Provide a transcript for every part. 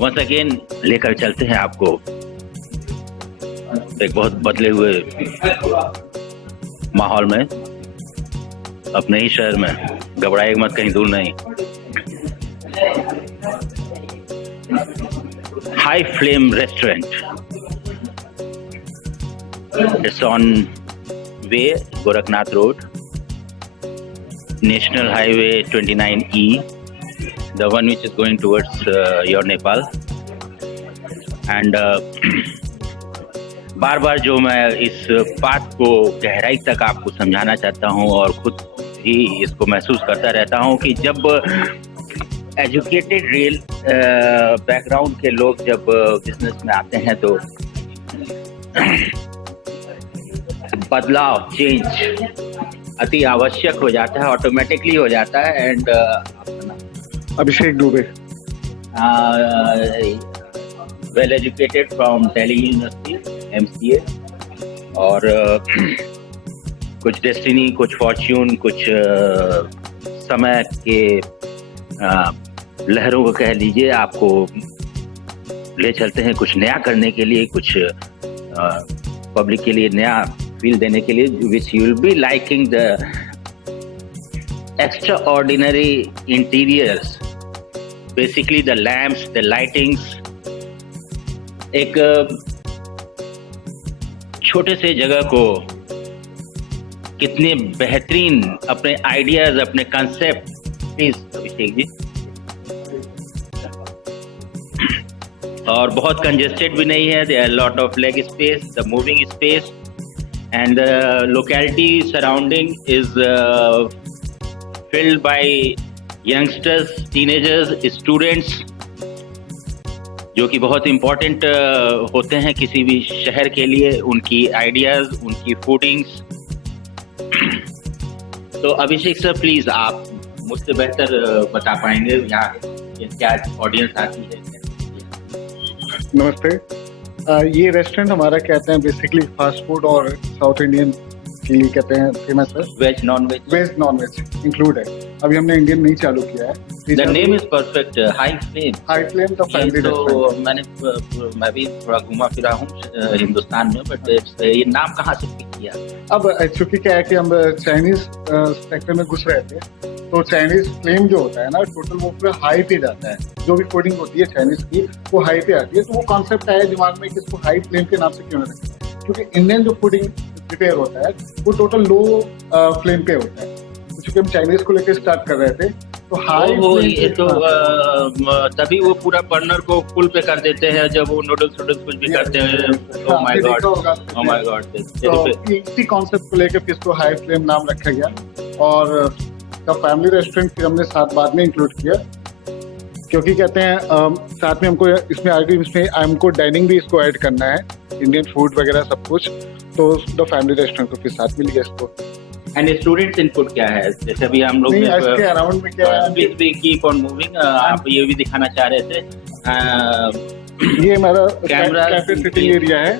Once again लेकर चलते हैं आपको एक बहुत बदले हुए माहौल में, अपने ही शहर में। घबराइए मत, कहीं दूर नहीं। High flame restaurant, it's on way Gorakhnath road, national highway 29E, the one which is going towards your Nepal. And बार बार जो मैं इस बात को गहराई तक आपको समझाना चाहता हूँ और खुद ही इसको महसूस करता रहता हूँ कि जब एजुकेटेड रियल बैकग्राउंड के लोग जब बिजनेस में आते हैं तो बदलाव, चेंज अति आवश्यक हो जाता है, ऑटोमेटिकली हो जाता है। And Abhishek Dubey, well educated from Delhi university, MCA, और कुछ डेस्टिनी, कुछ फॉर्च्यून, कुछ समय के लहरों को कह लीजिए, आपको ले चलते हैं कुछ नया करने के लिए, कुछ पब्लिक के लिए नया फील देने के लिए, which you will be liking the extraordinary interiors, basically the lamps, the lightings। एक छोटे से जगह को कितने बेहतरीन अपने आइडियाज, अपने कंसेप्ट, प्लीज अभिषेक जी, और बहुत कंजेस्टेड भी नहीं है। There are lot of leg space, the moving space, and the locality surrounding is filled by youngsters, teenagers, students, जो कि बहुत इम्पोर्टेंट होते हैं किसी भी शहर के लिए, उनकी आइडियाज, उनकी फूडिंग्स। तो अभिषेक सर, प्लीज आप मुझसे बेहतर बता पाएंगे यहाँ क्या ऑडियंस आती है। नमस्ते। ये रेस्टोरेंट हमारा कहते हैं बेसिकली फास्ट फूड और साउथ इंडियन के लिए कहते हैं फेमस है। Veg non veg, veg non veg include है। अभी हमने इंडियन नहीं चालू किया है। The name is perfect, high flame. High flame the family restaurant. मैं भी थोड़ा घुमा फिरा हूँ हिंदुस्तान में, बट ये नाम कहाँ से पिक किया? अब चूंकि क्या है कि हम चाइनीज सेक्टर में घुस रहे थे, तो चाइनीज फ्लेम जो होता है ना, टोटल वो पूरा हाई पे जाता है। जो भी फूडिंग होती है चाइनीज की, वो हाई पे आती है। तो वो कॉन्सेप्ट आया दिमाग में कि इसको हाई फ्लेम के नाम से क्यों ना रखें, क्योंकि इंडियन जो फूडिंग प्रिपेयर होता है वो टोटल लो फ्लेम पे होता है। क्योंकि हम चाइनीज को लेकर स्टार्ट कर रहे थे, तो हाई तभी वो पूरा बर्नर को फुल पे कर देते हैं जब वो नूडल्स कुछ भी करते हैं। Oh my God, oh my God. तो इसी कॉन्सेप्ट को लेकर फिर इसको हाई फ्लेम नाम रखा गया। और द फैमिली रेस्टोरेंट फिर हमने साथ बाद में इंक्लूड किया, क्योंकि कहते हैं साथ में हमको इसमें हमको डाइनिंग भी इसको ऐड करना है, इंडियन फूड वगैरह सब कुछ। तो द फैमिली रेस्टोरेंट को फिर साथ मिल गया इसको। एंड स्टूडेंट्स इनपुट क्या है? जैसे अभी हम लोग इसके अराउंड में क्या है, please we keep on moving. आप ये भी दिखाना चाह रहे थे, ये हमारा कैमरा कैफे सिटिंग एरिया है।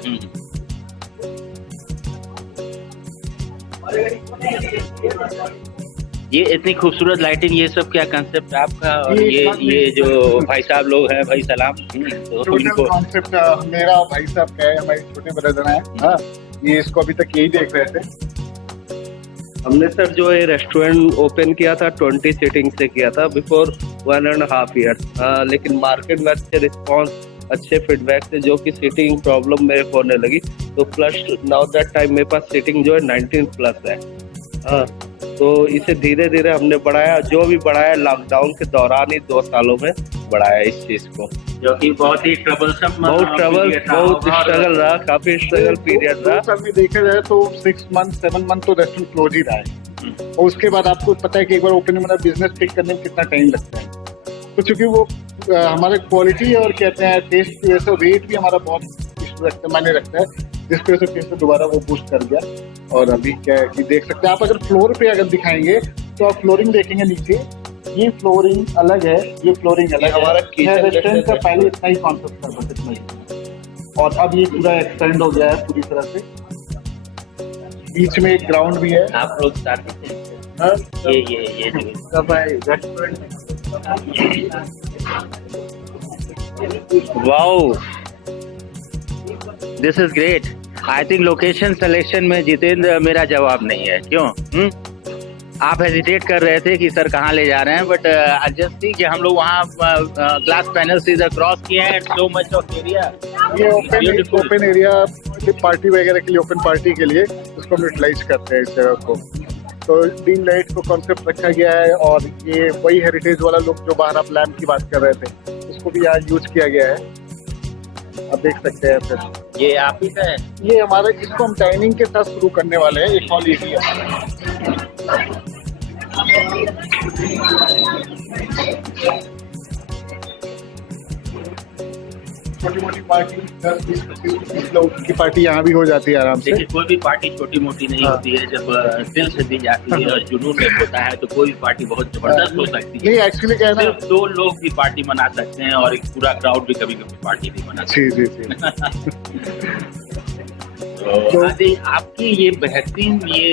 ये इतनी खूबसूरत लाइटिंग, ये सब क्या कंसेप्ट आपका? और ये जो भाई साहब लोग हैं, भाई सलाम, तो उनको कंसेप्ट मेरा भाई साहब क्या है, हमारे छोटे ब्रदर हैं। हाँ, ये इसको अभी तक यही देख रहे थे। हमने सर जो ये रेस्टोरेंट ओपन किया था 20 सीटिंग से किया था बिफोर 1.5 ईयर, लेकिन मार्केट में अच्छे रिस्पॉन्स, अच्छे फीडबैक से जो कि सीटिंग प्रॉब्लम मेरे को होने लगी, तो प्लस नाउ दैट टाइम मेरे पास सीटिंग जो है 19+ है। हाँ, तो इसे धीरे धीरे हमने बढ़ाया, जो भी बढ़ाया लॉकडाउन के दौरान ही 2 सालों में बढ़ाया इस चीज को, जो कि बहुत ही ट्रबलसम, बहुत स्ट्रगल रहा, काफी स्ट्रगल पीरियड रहा। साल में देखा जाए तो 6 मंथ 7 मंथ तो रेस्टोरेंट क्लोज ही रहा है, और उसके बाद आपको पता है कि एक बार ओपन में बिजनेस पिक करने में कितना टाइम लगता है। तो चूंकि वो हमारे क्वालिटी और कहते हैं टेस्ट की वजह से रेट भी हमारा बहुत मायने रखता है, जिसकी वजह से फिर से दोबारा वो बूस्ट कर गया। और अभी क्या है कि देख सकते हैं आप, अगर फ्लोर पे अगर दिखाएंगे तो आप फ्लोरिंग देखेंगे नीचे, ये फ्लोरिंग अलग है, ये फ्लोरिंग अलग है। हमारा किचन रेस्टोरेंट का पहले इतना ही कॉन्सेप्ट था, बस इतना ही, और अब ये पूरा एक्सटेंड हो गया है पूरी तरह से। बीच में एक ग्राउंड भी है। आप लोग स्टार्ट करते हैं ये सब है restaurant. Wow, this is great. I think location selection में जितेंद्र मेरा जवाब नहीं है, क्यों? आप हेजिटेट कर रहे थे कि सर कहाँ ले जा रहे हैं, बट आई जस्ट सी कि हम लोग वहाँ ग्लास पैनल से इधर क्रॉस किए हैं, सो मच ऑफ एरिया। ये ओपन एरिया पार्टी वगैरह के लिए, ओपन पार्टी के लिए उसको हम यूटिलाइज करते हैं इस जगह को। तो डीन लाइट को कॉन्सेप्ट रखा गया है, और ये वही हेरिटेज वाला लुक जो बाहर आप लैम्प की बात कर रहे थे उसको भी यहाँ यूज किया गया है, आप देख सकते हैं। फिर ये आप ही का है? ये हमारा, इसको हम डाइनिंग के साथ शुरू करने वाले हैं, एक हॉल एरिया। छोटी मोटी पार्टी 10-20-25 लोग की पार्टी यहाँ भी हो जाती है आराम से। देखिए, कोई भी पार्टी छोटी मोटी नहीं होती है, जब दिल से दी जाती है और जुनून में होता है तो कोई भी पार्टी बहुत जबरदस्त हो सकती है। नहीं, एक्चुअली क्या है ना, सिर्फ 2 लोग भी पार्टी मना सकते हैं और एक पूरा क्राउड भी कभी कभी पार्टी नहीं मना सकता। जी जी तो आई थिंक आपकी ये बेहतरीन ये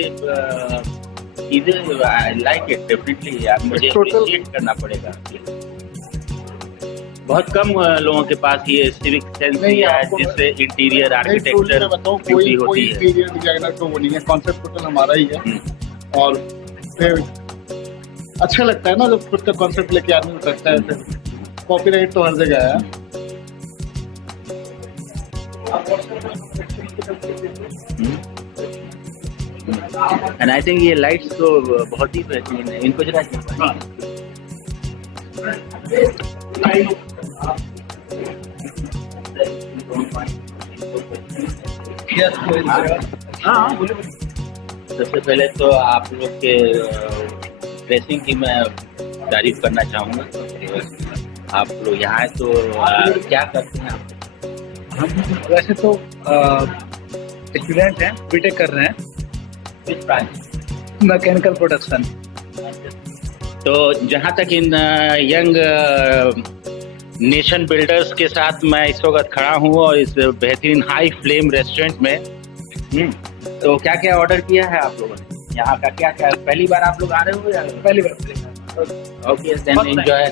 चीजें, आई लाइक इट डेफिनेटली। आप मुझे अप्रिशिएट करना पड़ेगा। बहुत कम लोगों के पास ये सिविक सेंस नहीं है, जिससे इंटीरियर आर्किटेक्चर ब्यूटी होती है। इंटीरियर डिजाइनर तो वो नहीं है, कॉन्सेप्ट टोटल हमारा ही है। और फिर अच्छा लगता है ना जब खुद का कॉन्सेप्ट लेके आदमी उतरता है। फिर कॉपीराइट तो हर जगह है। एंड आई थिंक ये लाइट्स तो बहुत ही बेहतरीन है, इनको जरा हाँ बोलो। सबसे पहले तो आप लोग के ड्रेसिंग की मैं तारीफ करना चाहूँगा। आप लोग यहाँ है तो क्या करते हैं आप? हम वैसे तो स्टूडेंट हैं, बीटेक कर रहे हैं, किस ब्रांच? Mechanical production. तो जहाँ तक इन यंग नेशन बिल्डर्स के साथ मैं इस वक्त खड़ा हूँ और इस बेहतरीन हाई फ्लेम रेस्टोरेंट में, तो क्या क्या ऑर्डर किया है आप लोगों ने? यहाँ का क्या क्या, पहली बार आप लोग आ रहे हो या पहली बार? Okay, then enjoy.